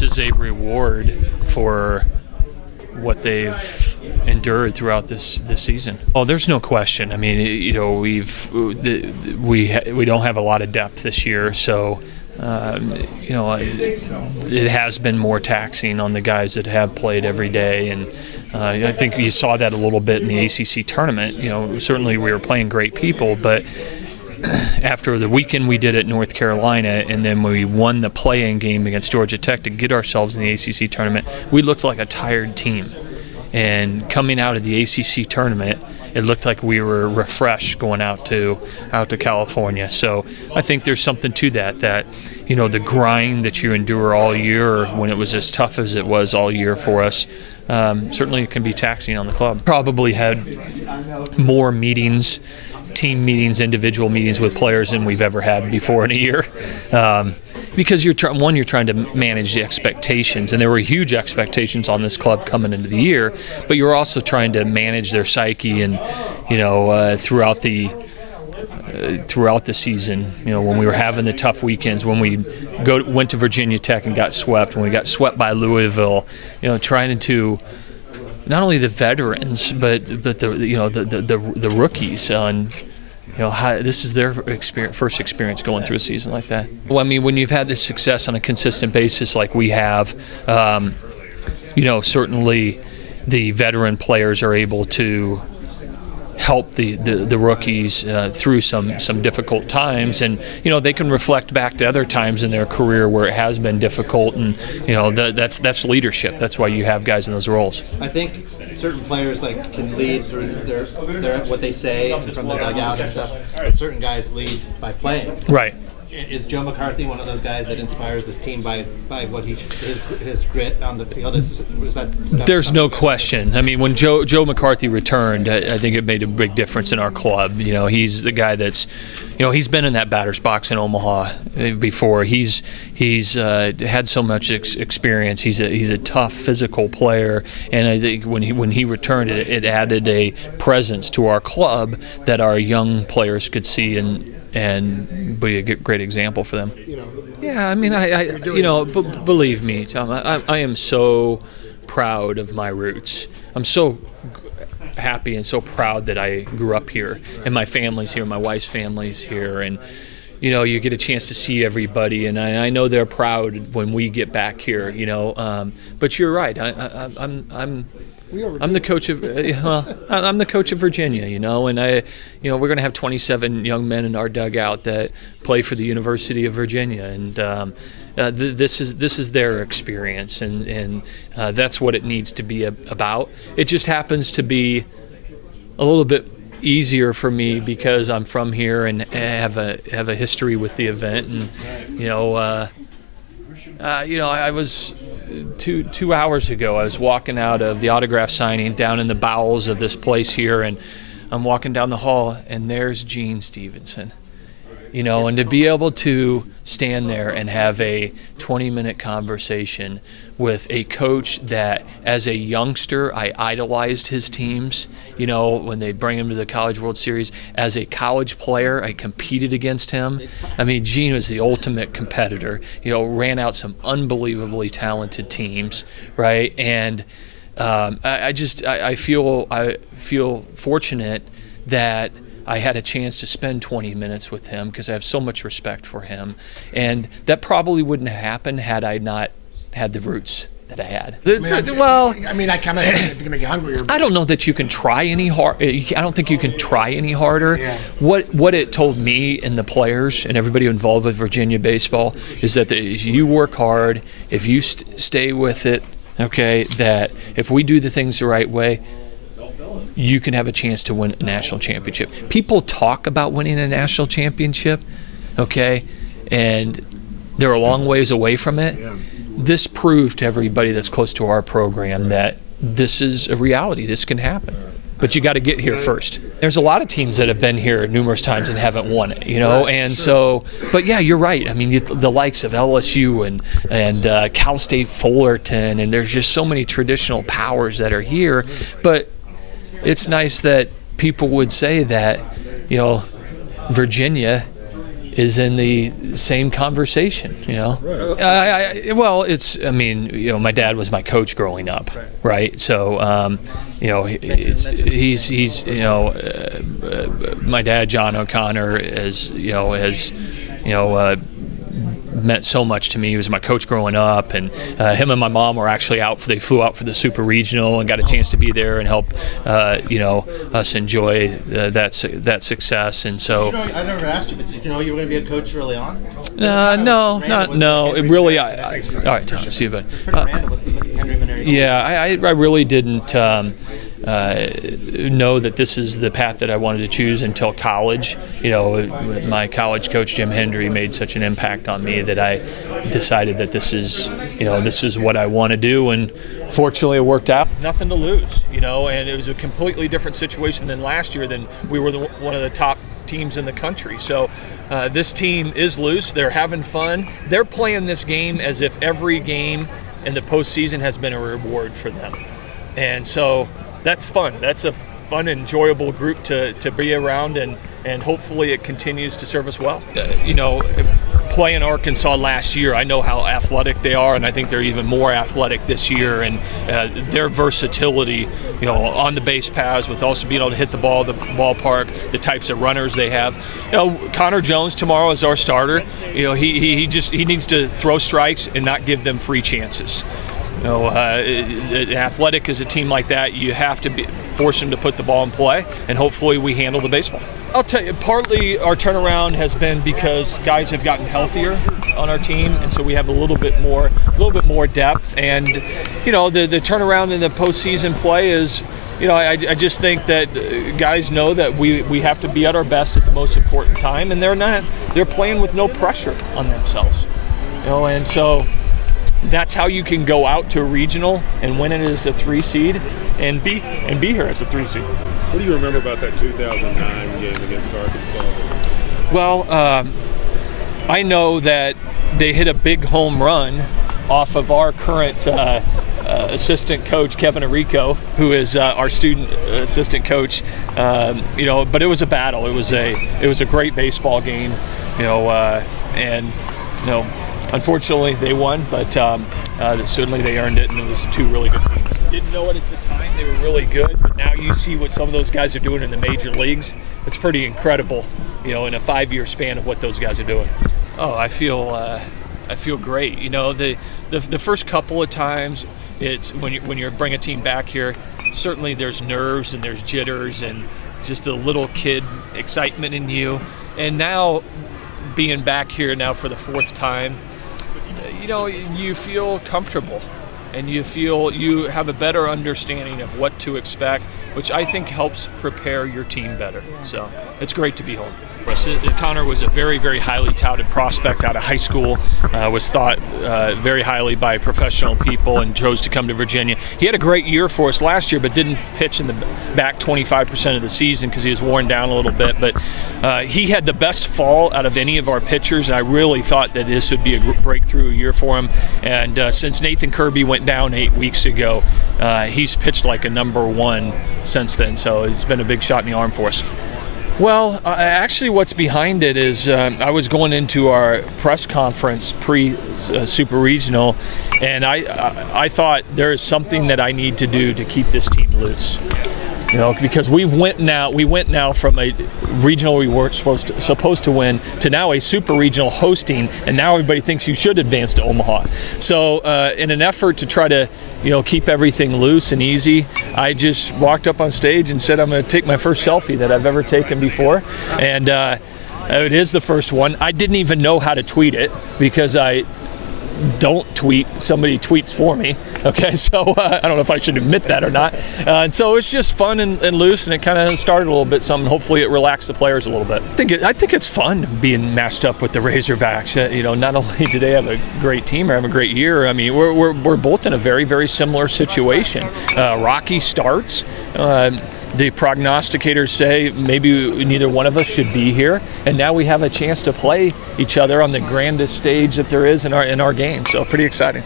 this is a reward for what they've endured throughout this season. Oh, there's no question. I mean, you know, we don't have a lot of depth this year, so you know, it has been more taxing on the guys that have played every day, and I think you saw that a little bit in the ACC tournament. You know, certainly we were playing great people, but after the weekend we did at North Carolina, and then we won the play-in game against Georgia Tech to get ourselves in the ACC tournament, we looked like a tired team. And coming out of the ACC tournament, it looked like we were refreshed going out to California. So I think there's something to that, you know, the grind that you endure all year, when it was as tough as it was all year for us, certainly it can be taxing on the club. Probably had more meetings, team meetings, individual meetings with players than we've ever had before in a year. Because you're trying to manage the expectations, and there were huge expectations on this club coming into the year, but you're also trying to manage their psyche, and you know, throughout the season, you know, when we were having the tough weekends, when we went to Virginia Tech and got swept, when we got swept by Louisville, you know, trying to not only the veterans but the rookies on. You know, this is their first experience going through a season like that. Well, I mean, when you've had this success on a consistent basis like we have, you know, certainly the veteran players are able to help the rookies through some difficult times, and you know, they can reflect back to other times in their career where it has been difficult, and you know, that's leadership. That's why you have guys in those roles. I think certain players can lead through their what they say from the dugout and stuff. But certain guys lead by playing. Right. Is Joe McCarthy one of those guys that inspires his team by what his grit on the field? There's no question. I mean, when Joe McCarthy returned, I think it made a big difference in our club. You know, he's the guy that's, you know, he's been in that batter's box in Omaha before. He's had so much experience. He's a tough physical player, and I think when he returned, it added a presence to our club that our young players could see and be a great example for them. Yeah, I mean, you know, believe me, Tom, I am so proud of my roots. I'm so happy and so proud that I grew up here, and my family's here, my wife's family's here, and you know, you get a chance to see everybody, and I know they're proud when we get back here, you know. But you're right. I'm the coach of I'm the coach of Virginia, you know, and we're going to have 27 young men in our dugout that play for the University of Virginia, and this is their experience, and that's what it needs to be about. It just happens to be a little bit easier for me because I'm from here and have a history with the event, and you know, I was. Two hours ago, I was walking out of the autograph signing down in the bowels of this place here, and I'm walking down the hall, and there's Gene Stevenson. You know, and to be able to stand there and have a 20-minute conversation with a coach that, as a youngster, I idolized his teams, you know, when they bring him to the College World Series. As a college player, I competed against him. I mean, Gene was the ultimate competitor, you know, ran out some unbelievably talented teams, right? And I feel fortunate that I had a chance to spend 20 minutes with him because I have so much respect for him. And that probably wouldn't have happened had I not had the roots that I had. I kind of think it can make you hungrier. I don't know that you can try any hard. I don't think you can try any harder. Yeah. What it told me and the players and everybody involved with Virginia baseball is that if you work hard, if you stay with it, okay, that if we do the things the right way, you can have a chance to win a national championship. People talk about winning a national championship, okay, and they're a long ways away from it. Yeah. This proved to everybody that's close to our program that this is a reality. This can happen. But you got to get here first. There's a lot of teams that have been here numerous times and haven't won it, you know, and so, but yeah, you're right. I mean, the likes of LSU and Cal State Fullerton, and there's just so many traditional powers that are here, but it's nice that people would say that, you know, Virginia is in the same conversation, you know. Well, I mean, my dad was my coach growing up, right? So, he's my dad, John O'Connor, has meant so much to me. He was my coach growing up, and him and my mom were actually they flew out for the Super Regional and got a chance to be there and help us enjoy that success. And so I never asked you, but did you know you were going to be a coach early on? No. It really, all right, Tom, see you, bud. Yeah, I really didn't know that this is the path that I wanted to choose until college. My college coach Jim Hendry made such an impact on me that I decided that this is what I want to do, and fortunately it worked out. Nothing to lose, and it was a completely different situation than last year. Than we were one of the top teams in the country. So this team is loose. They're having fun. They're playing this game as if every game in the postseason has been a reward for them, and so that's fun. That's a fun, enjoyable group to be around, and hopefully it continues to serve us well. Playing Arkansas last year, I know how athletic they are, and I think they're even more athletic this year, and their versatility, on the base paths, with also being able to hit the ballpark, the types of runners they have. Connor Jones tomorrow is our starter. He needs to throw strikes and not give them free chances. Athletic is a team like that. You have to force them to put the ball in play, and hopefully we handle the baseball. I'll tell you, partly our turnaround has been because guys have gotten healthier on our team, and so we have a little bit more depth. And the turnaround in the postseason play is, I just think that guys know that we have to be at our best at the most important time, and they're playing with no pressure on themselves, and so that's how you can go out to a regional and win it as a 3 seed and be here as a 3 seed. What do you remember about that 2009 game against Arkansas? Well, I know that they hit a big home run off of our current assistant coach, Kevin Arrico, who is our student assistant coach. But it was a battle. It was a great baseball game, unfortunately, they won, but certainly they earned it, and it was 2 really good teams. Didn't know it at the time. They were really good, but now you see what some of those guys are doing in the major leagues. It's pretty incredible, in a 5-year span of what those guys are doing. Oh, I feel great. The first couple of times, it's when you bring a team back here, certainly there's nerves and there's jitters and just a little kid excitement in you. And now, being back here now for the 4th time, you feel comfortable, and you feel you have a better understanding of what to expect, which I think helps prepare your team better. So it's great to be home. Connor was a very, very highly touted prospect out of high school, was thought very highly by professional people, and chose to come to Virginia. He had a great year for us last year, but didn't pitch in the back 25% of the season because he was worn down a little bit. But he had the best fall out of any of our pitchers, and I really thought that this would be a breakthrough year for him. And since Nathan Kirby went down 8 weeks ago, he's pitched like a /1 since then, so it's been a big shot in the arm for us. Well, actually what's behind it is I was going into our press conference pre-Super Regional, and I thought there is something that I need to do to keep this team loose. Because we went now from a regional we weren't supposed to win to now a super regional hosting, and now everybody thinks you should advance to Omaha. So in an effort to try to keep everything loose and easy, I just walked up on stage and said I'm going to take my first selfie that I've ever taken before, and it is the first one. I didn't even know how to tweet it because I don't tweet, somebody tweets for me. Okay, so I don't know if I should admit that or not. And so it's just fun and loose, and it kind of started a little bit something. Hopefully it relaxed the players a little bit. I think it's fun being matched up with the Razorbacks. Not only do they have a great team or have a great year, I mean, we're both in a very, very similar situation. Rocky starts. The prognosticators say maybe neither one of us should be here, and now we have a chance to play each other on the grandest stage that there is in our game. So pretty exciting.